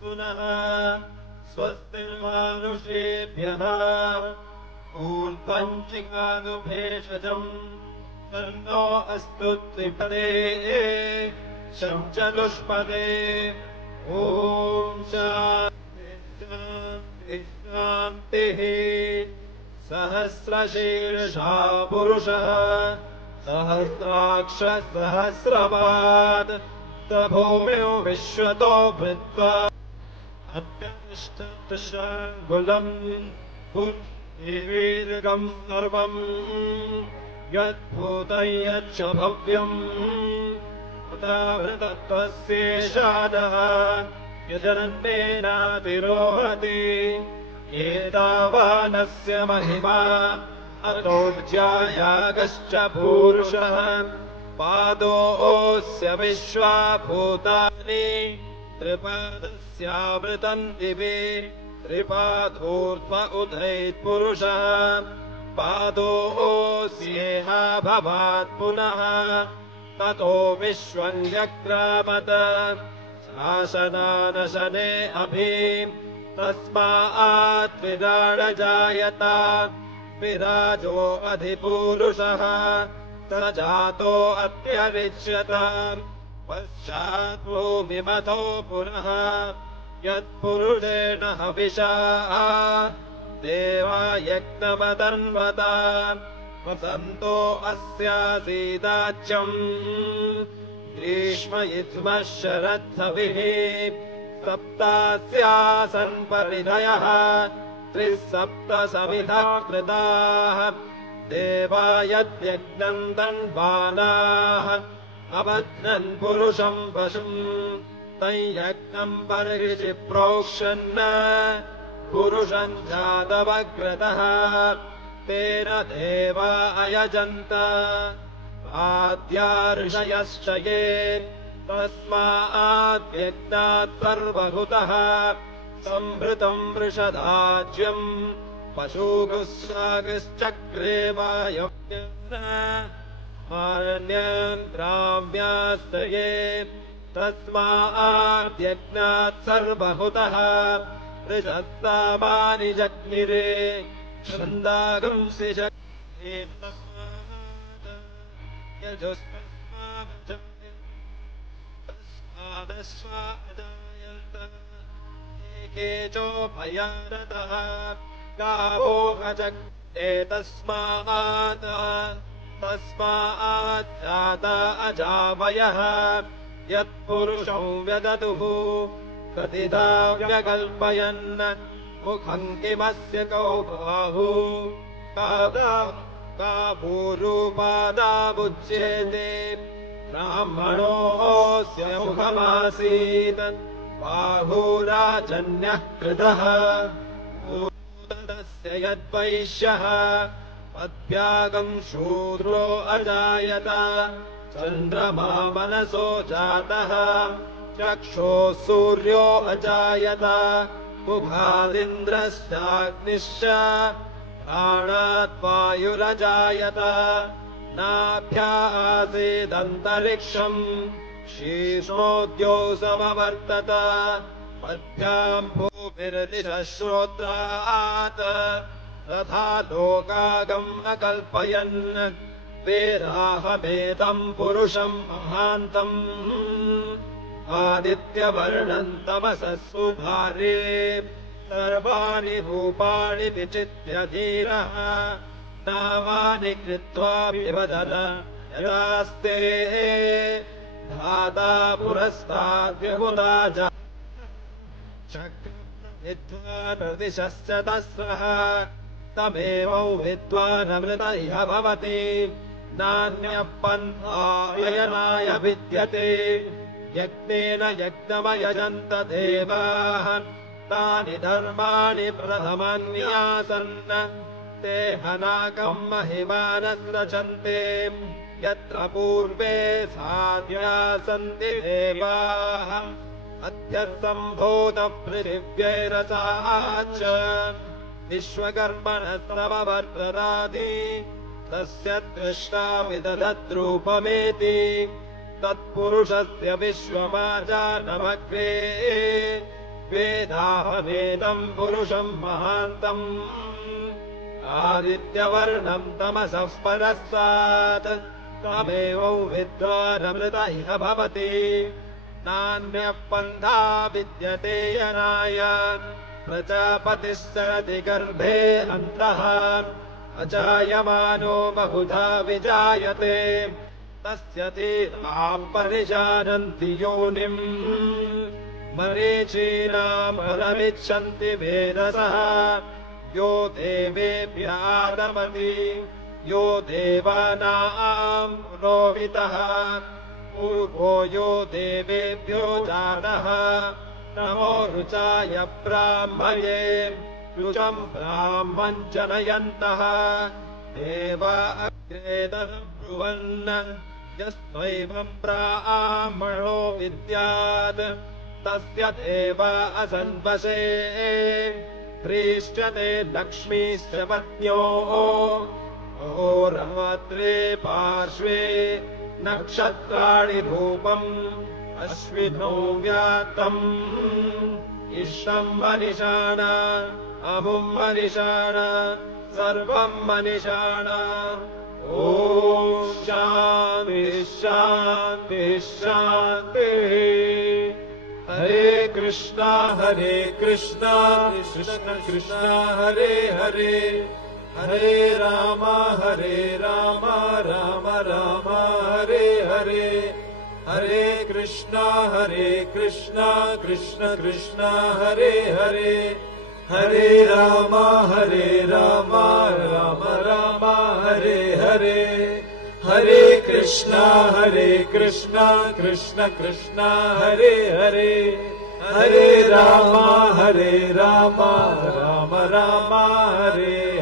पुनः स्वस्तिर्मानुषेभ्यः ऊर्ध्वञ्चिकानुभेषजम् तन्नो अस्तु त्रिपदे शञ्चलुष्पदे ॐ शान्तिः सहस्रशीर्षा पुरुषः सहस्राक्ष सहस्रपात् स भूमिं विश्वतो भृत्वा अत्यष्टदशाङ्गुलम् वीर्गम् सर्वम् यद्भूतं यच्च भव्यम् तस्येषादः यजन्नेनातिरोहति एतावानस्य महिमा अतोज्यायागश्च पूरुषः पादोऽस्य विश्वाभूतानि त्रिपादस्यामृतम् दिवि त्रिपादोर्ध्व उदैत्पुरुषः पादोऽस्येह भवात् पुनः ततो विश्वम् जक्रामत शासनानशने अभि तस्मात् विराडजायत विराजो अधिपूरुषः स जातो अत्यरिच्यत पश्चात् भूमिमतो पुनः यत्पुरुषेण हविषा देवा यज्ञमतन्वता वसन्तो अस्यासीदाच्यम् ग्रीष्म इत्मः शरद्धविः सप्तास्यासन् परिधयः त्रिसप्त समिधा कृताः देवा यद्यज्ञम् तन्वानाः अबध्नन् पुरुषम् पशुम् तञ्यज्ञम् बर्हिषि प्रोक्षन् पुरुषम् जातवग्रतः तेन देवा अयजन्त आद्या ऋषयश्च ये तस्माद्यज्ञात् सर्वभूतः संहृतम् वृषदाज्यम् पशुगुस्सागश्चक्रे वायव्यन्त्राम्यास्त्रये तस्माद्यज्ञात् सर्वभूतः ऋषत्सामानि जग्निरे छन्दागुंसि जग्ने केचोभयारतः गावो अजग्ने तस्मात् जाता अजावयः यत्पुरुषौ व्यदतुः कथिता व्यकल्पयन् मुखम् किमस्य कौ बाहु का भूरूपादाबुच्येते ब्राह्मणोऽस्य मुखमासीत् बाहुराजन्यः कृतः तस्य यद्वैश्यः पद्भ्यागम् शूद्रो अजायत चन्द्रमा मनसो जातः चक्षुः सूर्यो अजायत मुखादिन्द्रश्चाग्निश्च प्राणात् वायुरजायत नाभ्यासीदन्तरिक्षम् शीर्षोद्योऽसमवर्तत पद्भ्याम् भूमिर्दिशः श्रोत्रात् तथा लोकागम् अकल्पयन् वेदाहमेतम् पुरुषम् महान्तम् आदित्यवर्णम् तमसः सुभारे सर्वाणि रूपाणि विचित्य धीरः नामानि कृत्वा विवदन यदास्ते धाता पुरस्ताद्व्यहुला विद्वानर्दिशश्च तस्रः तमेवौ विद्वानमृत इह भवति नान्यः पन्थायनाय विद्यते यज्ञेन यज्ञमयजन्त देवाः तानि धर्माणि प्रथमन्यासन् ते हनाकम् महिमानम् रचन्ते यत्र पूर्वे साध्या सन्ति देवाः अध्यसम्भूतपृथिव्यैरसाच्च विश्वकर्मणस्तमवर्तरादि तस्य दृष्टा विदधद्रूपमेति तत्पुरुषस्य विश्वमाजानमग्रे वेदाहमेदम् पुरुषम् महान्तम् आदित्यवर्णम् तमसः परस्तात् तमेवौ विद्वानमृत इह भवति नान्यः पन्था विद्यते यनाय प्रजापतिः सरति गर्भे अन्तः अजायमानो बहुधा विजायते तस्य तीर्थाम् परिजानन्ति योनिम् मरीचीनामलमिच्छन्ति वेदसः यो देवेभ्यादमति यो देवानाम् रोहितः पूर्वो यो देवेभ्यो जातः नमो रुचाय ब्राह्मये रुचम् ब्राह्मम् जनयन्तः देवा अग्रेतः ब्रुवन् यस्त्वैवम् ब्राह्मणो विद्यात् तस्य देव असन्वसे ह्रीष्यते लक्ष्मीश्च पत्न्योः अहोरात्रे पार्श्वे नक्षत्राणि रूपम् अश्विनौ व्यात्तम् इष्टम् मनिषाण अमुम् मनिषाण सर्वम् मनिषाण ॐ शान्तिः शान्तिः शान्तिः हरे कृष्णा कृष्ण कृष्ण हरे हरे हरे राम राम राम हरे हरे हरे कृष्णा कृष्ण कृष्ण हरे हरे हरे राम राम राम हरे हरे हरे कृष्णा कृष्ण कृष्ण हरे हरे हरे राम राम राम हरे